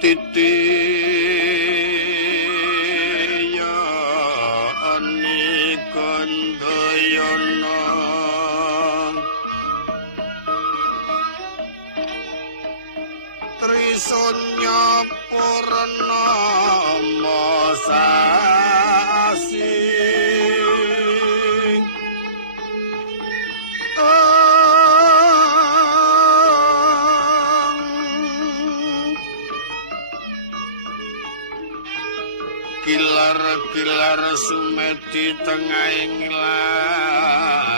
titi Trisunya Purnama Sasi Kilar-kilar sumedi tengahing latar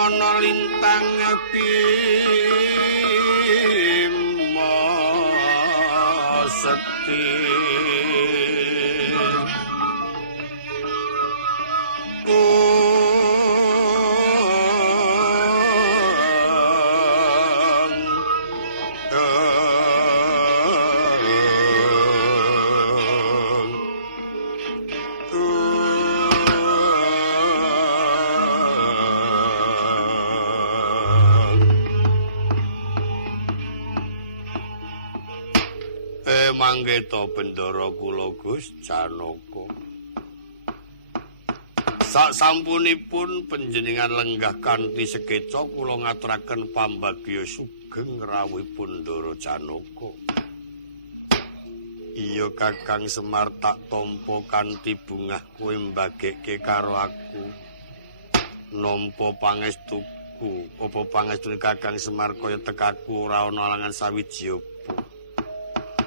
ana lintang bima sekti Manggeta bendara kula Gus Janaka. Sasampunipun panjenengan lenggah kanthi sekeca kula ngaturaken pambagya sugeng rawuh Pandara Janaka. Iya Kakang Semar tak tampa kanthi bungah kowe mbagekke karo aku. Nampa pangestuku, apa pangestune Kakang Semar kaya tekaku ora ana alangan sawiji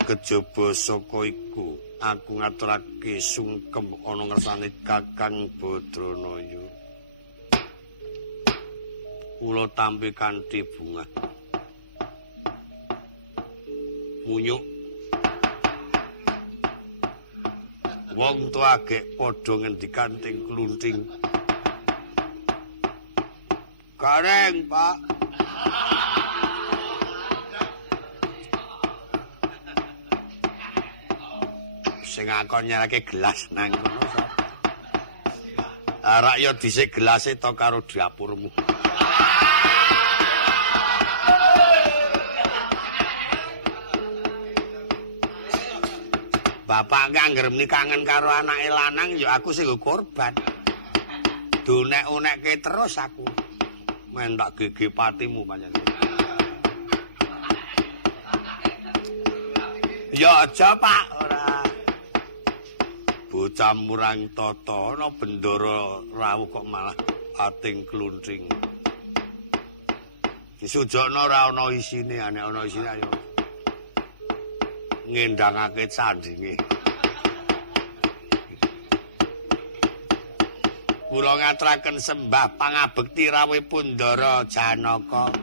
kejaba saka iku aku ngaturake sungkem ana ngersane Kakang Badranaya. Kula tampi kanthi bungah. Munyuk. Wong tuwa agek padha ngendikan ting klunting. Gareng, Pak. Sing akon nyarake gelas nang ngono. Arak ya dhisik gelase to karo dapurmu. Bapak ngangger meni kangen karo anake lanang ya aku sing korban. Donek-unekke terus aku. Men tak gege patimu panjenengan. Ya aja Pak, ora. Bocah murang tata ana bendara rawuh kok malah ating klunting. Disujokno ora ana isine, nek ana isine ayo ngendangake candhinge. Kula ngaturaken sembah pangabekti rawuh Pandara Janaka.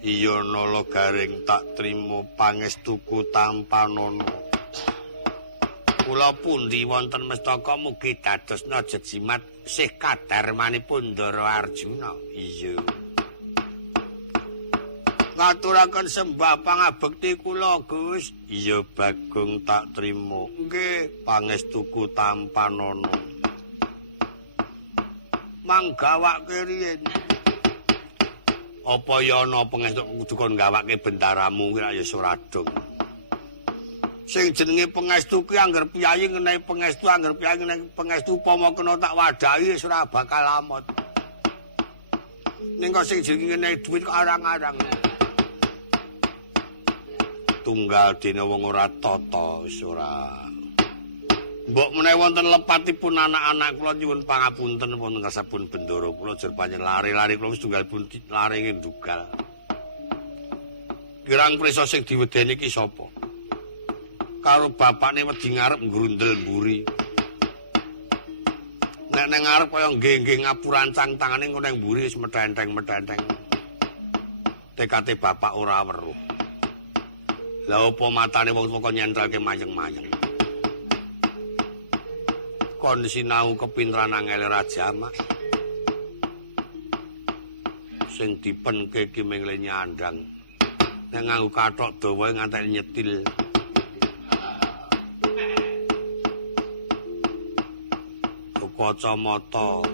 Iya nala garing tak trima pangestuku tampanana. Kula pundi wonten mestaka mugi dadosna jejimat sih kadarmanipun Pandara Arjuna. Iya. Ngaturaken sembah pangabekti kula, Gus. Iya Bagong tak trima. Nggih, pangestuku tampanana. Manggawake riyen. Apa ya ana pangestu kudu kon gawake bendaramu kuwi ya Suradong. Sing jenenge pangestu kuwi angger piyayi ngenehi pangestu, angger piyayi ngenehi pangestu upama kena tak wadahi wis ora bakal lamot. Ning kok sing jenenge ngenehi dhuwit kok arang-arang. Tunggal dina wong ora tata wis ora. Mbok menawi wonten lepatipun anak-anak kula nyuwun pangapunten wonten kasabun bendara kula jer panjen lari-lari kula wis tunggal pun lari ndugal. Kirang prisa sing diwedeni iki sapa? Karo bapakne wedi ngarep ngrundel mburi. Nek nang ngarep kaya nggih-nggih ngapurancang tangane ngono nang mburi wis medhenteng-medhenteng. Tekate bapak ora weruh. Lah apa matane wong kok nyentralke mayeng-mayeng. Kon sinau kepinteran angel Rajamak. Sing dipenke ki mengle nyandang. Nek nganggo kathok dawa nganteni nyetil. kacamata.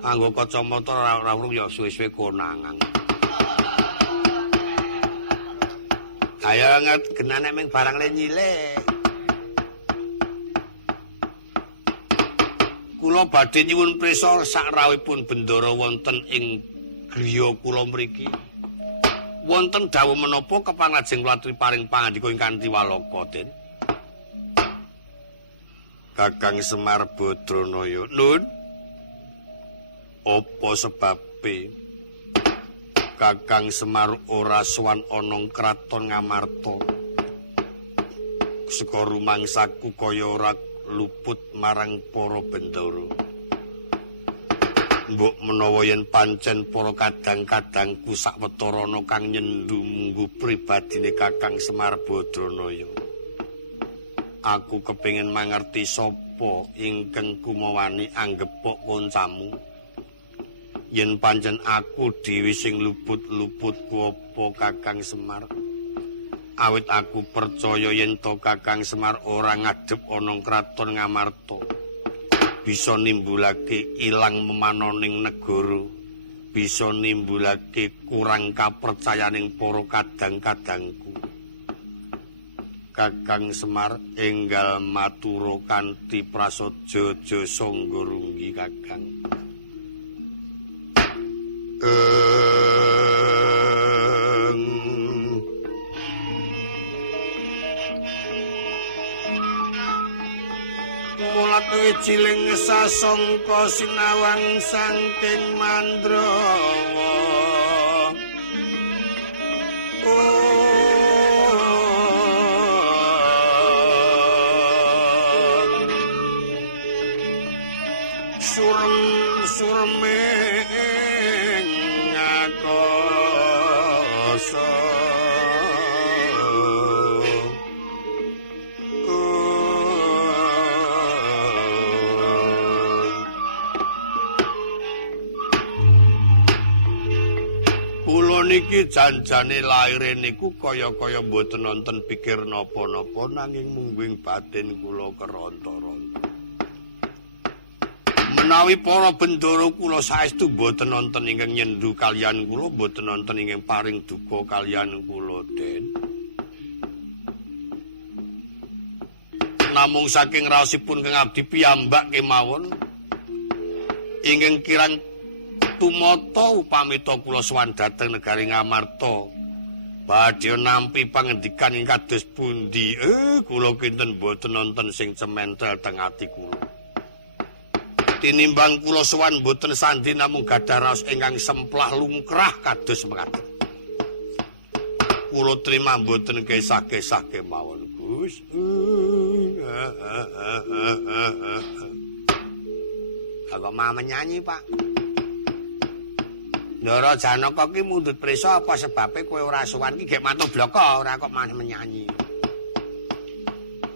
Anggo kacamata ora urung ya suwe-suwe konangan. Ayo nget genane ming barang le nyilih. Kula badhe nyuwun prisa sak rawuhipun bendara wonten ing griya kula mriki. Wonten dawuh menapa kepangajeng kula aturi paring pangandika ing kanthi walaka, Den? Kakang Semar Badranaya. Nun. Apa sebabe Kakang Semar ora sowan ana kraton Ngamarta? Seka rumangsaku kaya ora luput marang para bendara. Mbok menawa yen pancen para kadang-kadangku sawetarana kang nyendhu munggu pribadine Kakang Semar Badranaya. Aku kepengin mangerti sapa ingkang kumawani anggepok kancamu. Yen pancen aku dhewe sing luput-luput apa Kakang Semar. Awit aku percaya yen to Kakang Semar ora ngadhep ana kraton Ngamarta. Bisa nimbulake ilang memanoning negara. Bisa nimbulake kurang kapercayaning para kadang-kadangku. Kakang Semar enggal matura kanthi prasaja aja sangga runggi Kakang. Mulat ciling sasangka sinawang saking Mandrawa. Surmeng ngakasa kula niki janjane laire niku kaya-kaya mboten nonton pikir napa-napa nanging mungguing batin kula keronta-ronta. Menawi para bendara kula saestu boten nonton ingkang nyendhu kaliyan kula, boten nonton ingkang paring duka kaliyan kula, Den. Namung saking raosipun kang abdi piyambak kemawon ingkang kirang tumata upamita kula sowan dhateng negari Ngamarta badhe nampi pangendikan ing kados pundi. Kula kinten boten nonton sing cementel teng ati kula. Tinimbang kula sowan boten sandi namung gadah raos ingkang semplah lungkrah kados mekaten. Kula trima boten kesah-kesah kemawon, Gus. Kok mah menyanyi, Pak? Ndara Janaka ki mundhut prisa apa sebabe kowe ora sowan ki gek mantu bloko ora kok maneh menyanyi.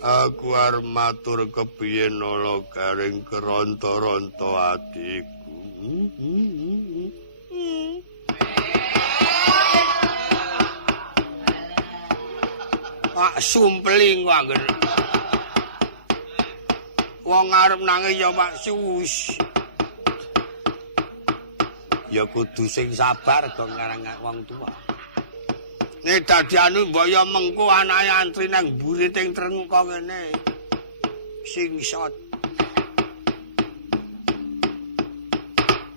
Aku arep matur kepiye nala garing keronta-ronta atiku. Pak sumpling kok anggen. Wong arep nangis ya Pak sus. Ya kudu sing sabar dong ngarang wong tuwa. Nek dadi anu mbok ya mengko anake antri nang mburi teng trengko kene. Sing shot.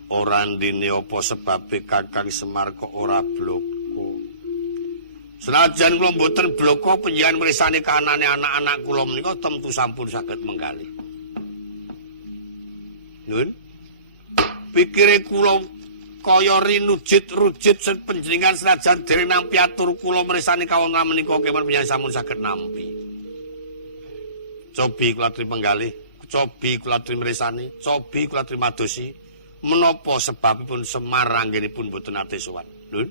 Ora ndine apa sebabe Kakang Semar kok ora bloko. Senajan kula mboten bloko panjenengan mirsani kahanane anak-anak kula menika tentu sampun saged menggalih. Nun. Pikire kula kaya rinujit-rujit panjenengan senajan dereng nampi atur kula mirsani kawontenan menika kemawon panjenengan sampun saged nampi. Cobi kula aturi penggalih, cobi kula aturi mirsani, cobi kula aturi madosi menapa sebabipun Semar anggenipun boten nate sowan. Nun.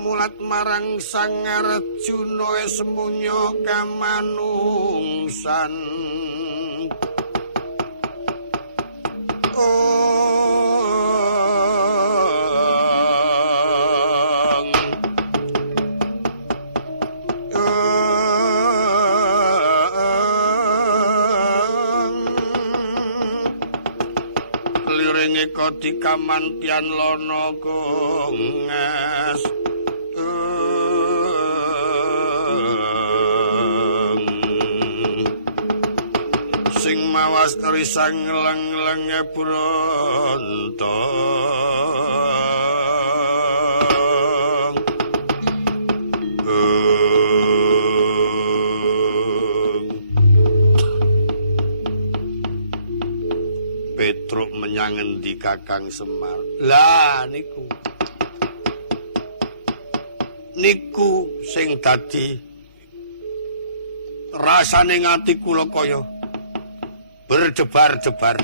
Mulat marang Sang Arjuna semunya kamanungsan. saka dikamantian lono konges sing mawas risang lang-lange Branta Petruk menyang endi Kakang Semar. Lah niku sing dadi rasane ngati kula kaya berdebar-debar.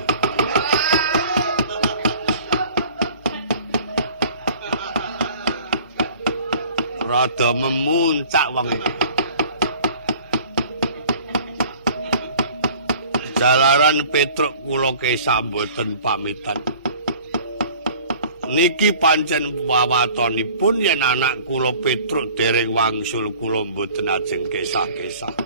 Rada memuncak wong iki. Jalaran Petruk kula kesah mboten pamitan. Niki pancen wawatonipun yen anak kula Petruk dereng wangsul kula mboten ajeng kesah-kesah.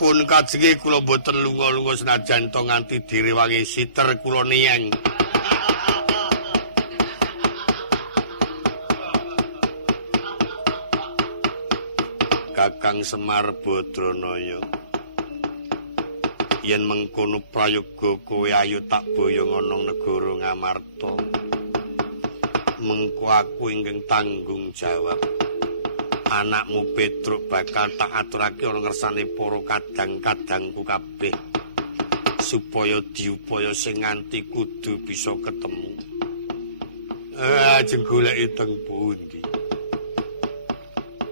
Pun kajenge kula mboten lunga-lunga senajan to nganti direwangi siter kula niyeng. Kakang Semar Badranaya yen mengkono prayoga kowe ayo tak boyong ana negara Ngamarta. Mengko aku ingkang tanggung jawab. Anakmu Petruk bakal tak aturake ana ngersane para kadang-kadangku kabeh supaya diupaya sing nganti kudu bisa ketemu. Ajeng goleki teng pundi.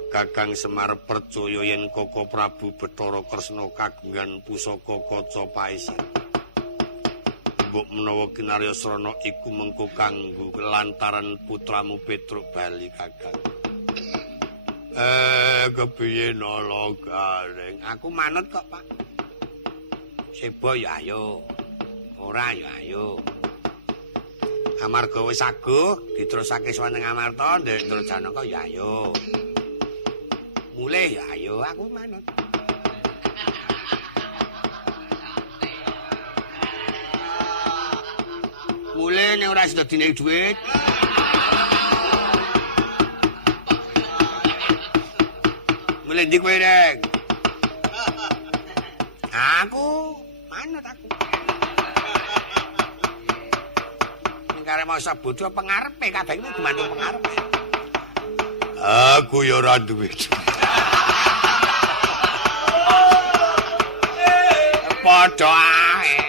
Kakang Semar percaya yen Koko Prabu Bathara Kresna kagungan pusaka kaca paesan. Mbok menawa kinarya srana iku mengko kanggo lantaran putramu Petruk bali Kakang. Kepiye nala gareng. Aku manut kok, Pak. Seba ya ayo. Ora ya ayo. Amarga wis aguh diterusake swaneng Ngamarta, ndek Janaka ya ayo. Mulih ya ayo aku manut. Mulih nek ora sida dinehi dhuwit. Mulih ndi kowe rek? Aku manut aku. Ning kare mau sabodho pengarepe kabeh iku gumantung pengarepe. Aku ya ora duwe. Padha ae.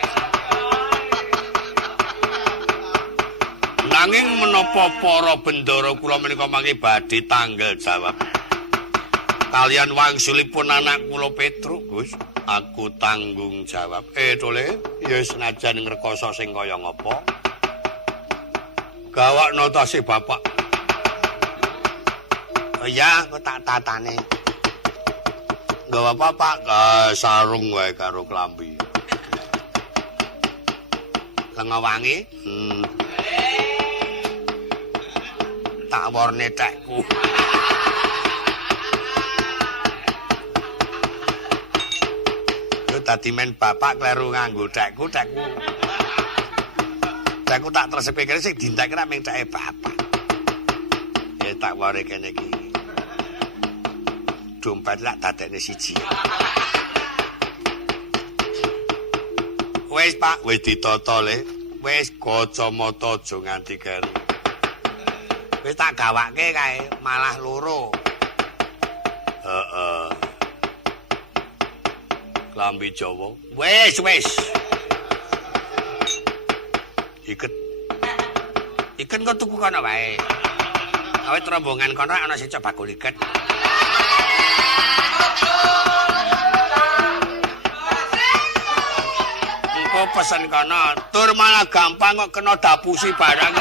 Nanging menapa para bendara kula menika mangke badhe tanggal jawab. Kalian wangsulipun anak kula Petruk, Gus. Aku tanggung jawab. Tole, ya senajan ngrekoso sing kaya ngapa. Gawakno tasih Bapak. Oh ya, kok tak tatane. Gak apa-apa, Pak. Sarung wae karo klambi. Lenga wangi? Tak warne tekku. Lu tadi men bapak kleru nganggo tekku. Tekku tak tersepikir sing dintek nek ming teke bapak. Ya tak ware kene iki. Dompet lak dadekne siji. Wis Pak, wis ditata le. Wis kacamata aja nganti keri. Wis tak gawake kae, malah loro. Heeh. Klambi Jawa. Wis. Iket kok tuku kono wae. Awit rombongan kono ana sing coba bakul iket. Engko pesen kono, tur malah gampang kok kena dapusi barang.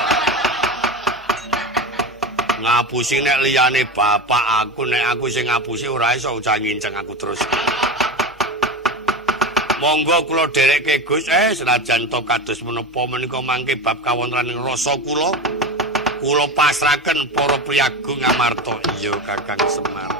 Ngapusi nek liyane bapak aku, nek aku sing ngapusi ora iso ujang nginceng aku terus. Monggo kula dherekke Gus, senajan to kados menapa menika mangke bab kawontenaning rasa kula pasrahaken para priyagung Ngamarta. Iya Kakang Semar.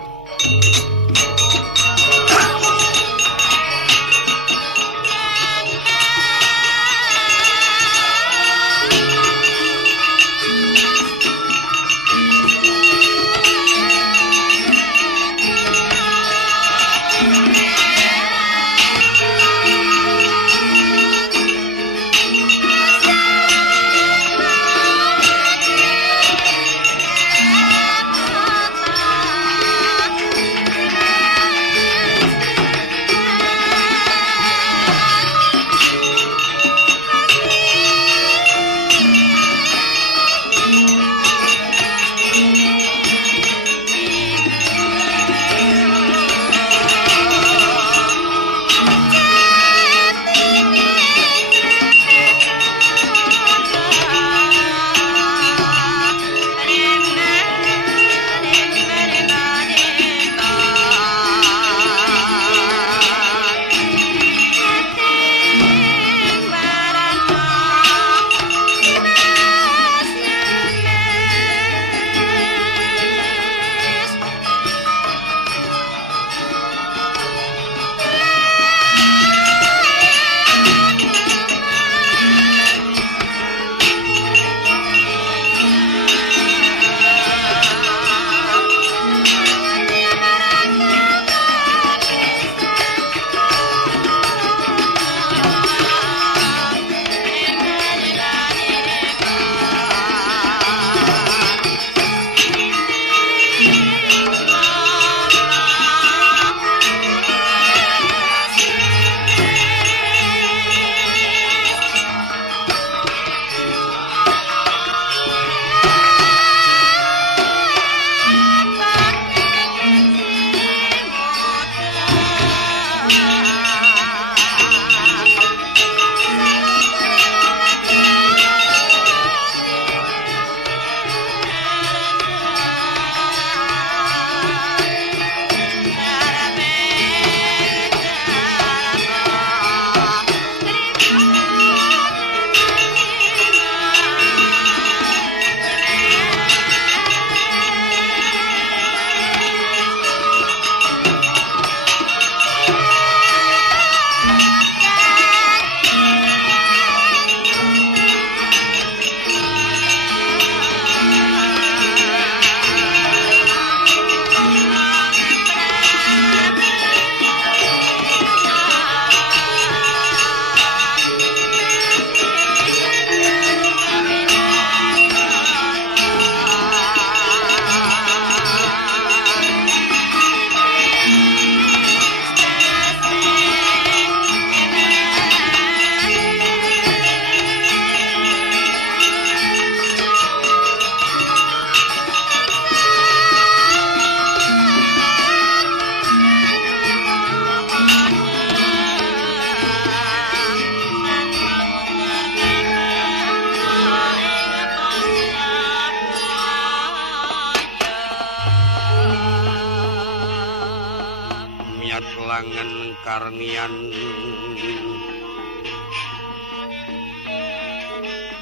dengan karnian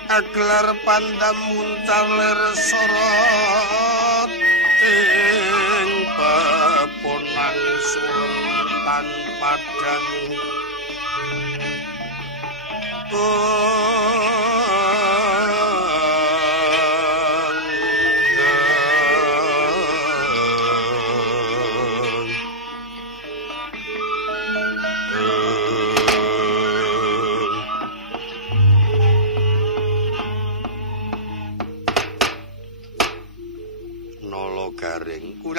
agelar pandam muncar ler sorot ing peponang sultan padang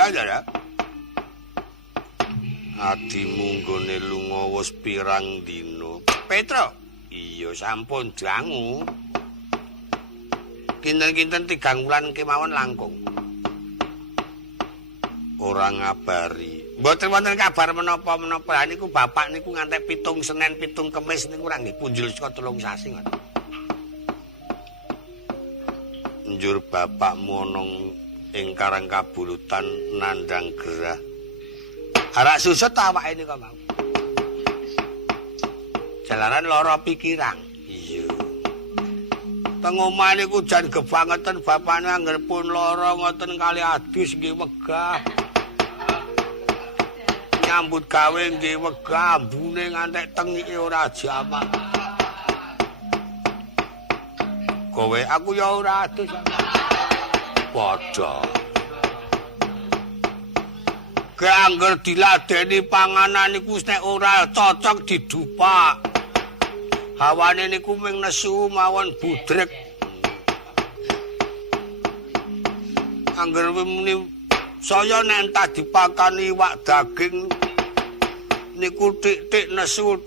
ya adimu nggone lunga wis pirang dina Petro iya sampun dangu kinten-kinten 3 wulan kemawon langkung ora ngabari mboten wonten kabar menapa-menapa niku bapak niku ngantek 7 Senin 7 Kemis niku ora nggih punjul saka 3 sasi ngoten njur bapakmu ana ing Karang Kabulutan nandang gerah. Arak susut awake nika mau. Jalaran lara pikiran. Iya. Teng omah niku jan gebangeten bapakne angger pun lara ngoten kali adus nggih wegah. Nyambut gawe nggih wegah, ambune ngantek tengike ora jamak. Kowe aku ya ora adus. Padha. Keangger diladeni panganan niku nek ora cocok didupak. Hawane niku ming nesu mawon budrek. Angger muni saya nek entah dipakani iwak daging niku titik nesu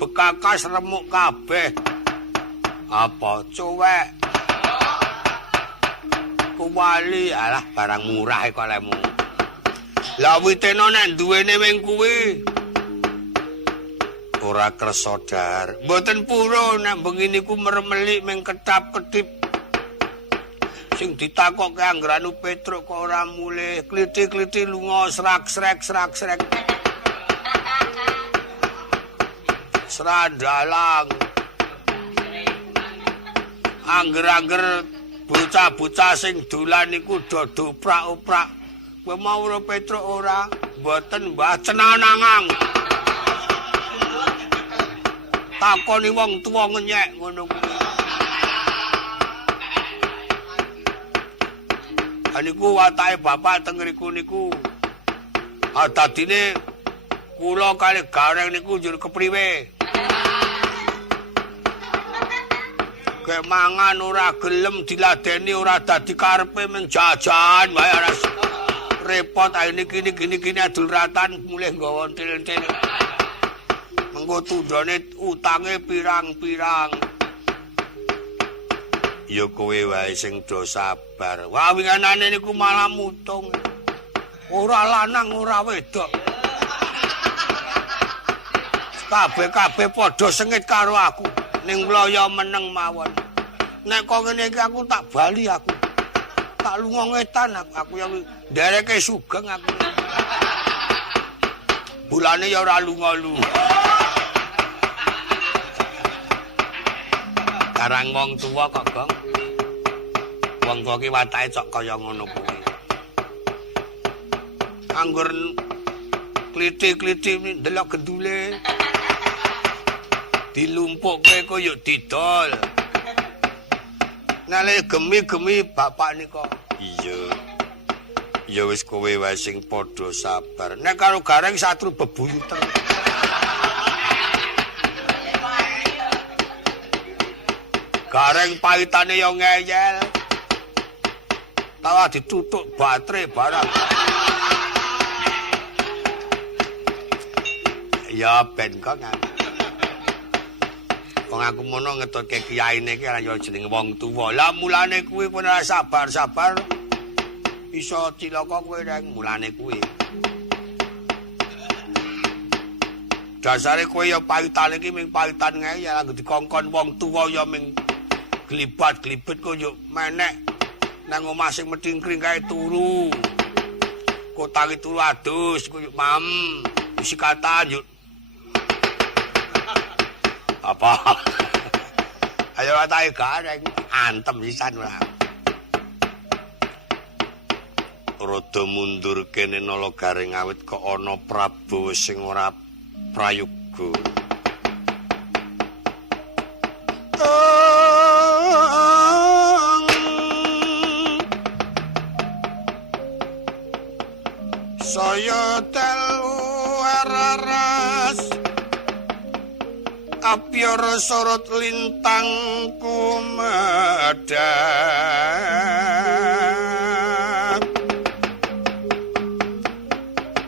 bekakas remuk kabeh. Apa cuwek? Wali alah barang murah kok lemu. Lah witena nek duwene wing kuwi. Ora kersa dar. Mboten pura nek bengi niku meremelik ming ketap-ketip. Sing ditakokke anggranu Petruk kok ora mulih, kliti-kliti lunga srak-srek. Srandalang. Angger-angger bocah-bocah sing dolan niku do doprak-oprak. Kowe mau ora Petruk ora? Mboten Mbah cenanangang. Takoni wong tuwa ngenyek ngono kuwi. Aniku watake bapak teng ngriku niku. Dadine kula kali Gareng niku njur kepriwe? Mangan ora gelem diladeni ora dadi karepe menjajan wae ora repot ae niki adul ratan mulih nggawa entil-entil mengko tundone utange pirang-pirang ya kowe wae sing do sabar wah winganane niku malah mutung ora lanang ora wedok kabeh padha sengit karo aku ning mloya meneng mawon. Nek kok ngene iki aku tak bali aku. Tak lunga ngetan aku yang ndereke sugeng aku. Bulane ya ora lunga-lunga. Karang wong tuwa kok, Gong. Wong tuwa ki watake cok kaya ngono kuwi. Anggur kliti-kliti ndelok gendule. Dilumpukke koyo didol. Nale gemi-gemi bapak nika. Iya. Ya wis kowe wae sing padha sabar. Nek karo Gareng satru bebuyutan. Gareng pahitane ya ngeyel. Tawa ditutuk baterai barang. Ya ben kok wong aku mono ngetutke kiyaine iki ora jeneng wong tuwa. Lah mulane kuwi pun ora sabar-sabar iso cilaka kowe reng mulane kuwi. Dasare kowe ya pahitan iki ming pahitan ngae ya anggo dikongkon wong tuwa ya ming glibat-glibet kok yo menek nang omah sing medingkring kae turu. Kotangi turu adus koyo mam. isi kata yuk. Apa? Ayo kata gak ada antem sisan ora. Rada mundur kene nala garing awit kok ana Prabowo sing ora prayoga. Saya telu araras apyor sorot lintang kumedhak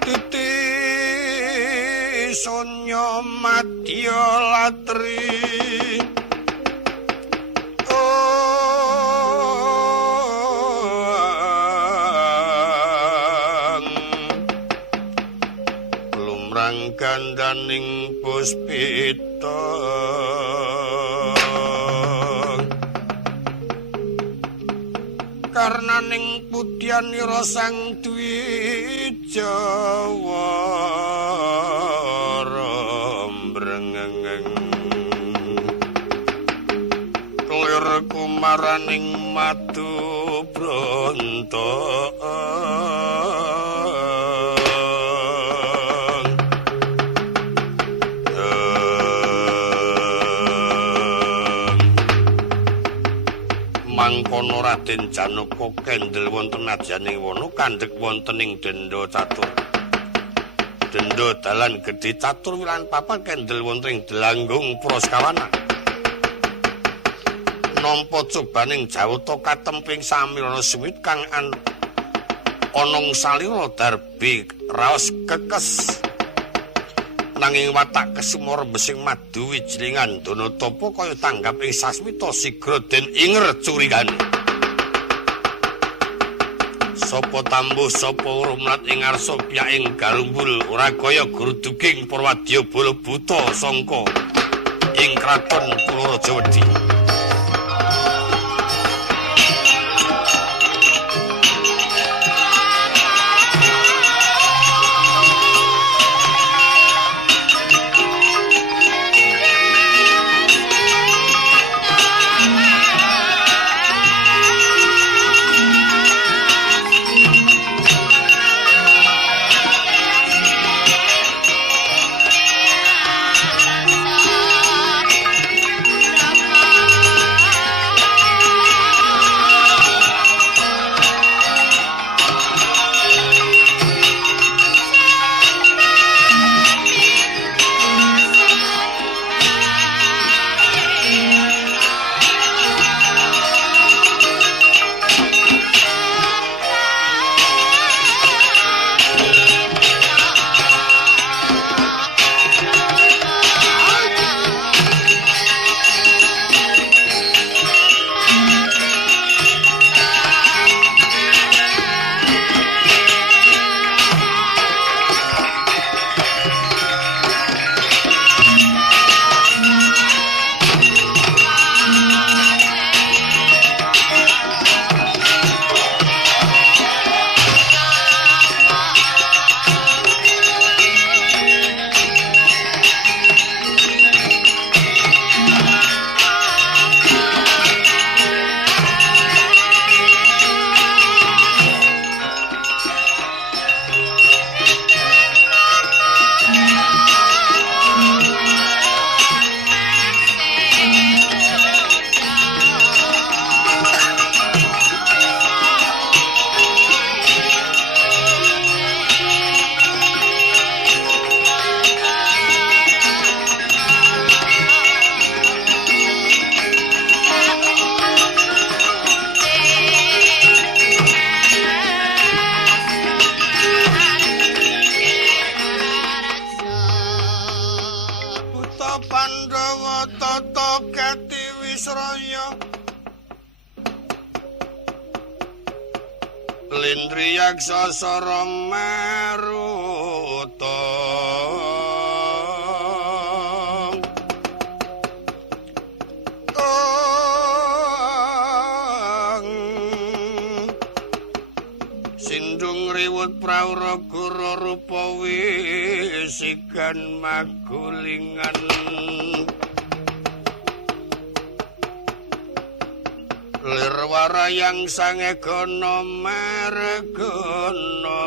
titi sonya madya latri gandaning puspita karnaning putyanira sang Dwijawara brengeng lir kumaraning madu bronto mangkono Raden Janaka kendel wonten ajaning wana kandhek wonten ing denda catur. Denda dalan gedhe catur wilan papan kendel wonten ing Delanggung Praskawana. Nampa cobaning jawata katemping samirana suwit kang onong salira darbe raos kekes. Nanging watak kesumur besing madu wijlingan Danatapa kaya tanggap ing sasmita sigra den inger curigane. Sapa tambuh sapa rumlat ing ngarsa pyaking galumbul ora kaya gruduging Purwadya bala buta sangka ing kraton Purwodadi. Lindriyak sasara maruta sindung riwut prawara guru rupa wijaya sesikan magulingan lirwara yang sange kono mergono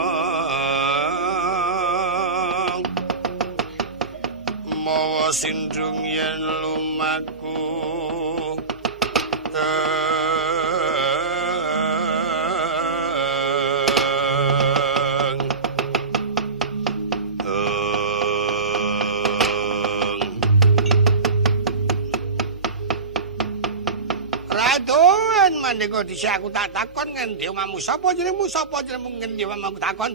mawa sindung yen lumaku Mandeko dhisik aku tak takon ngendi omamu sapa jenengmu ngendi omamu takon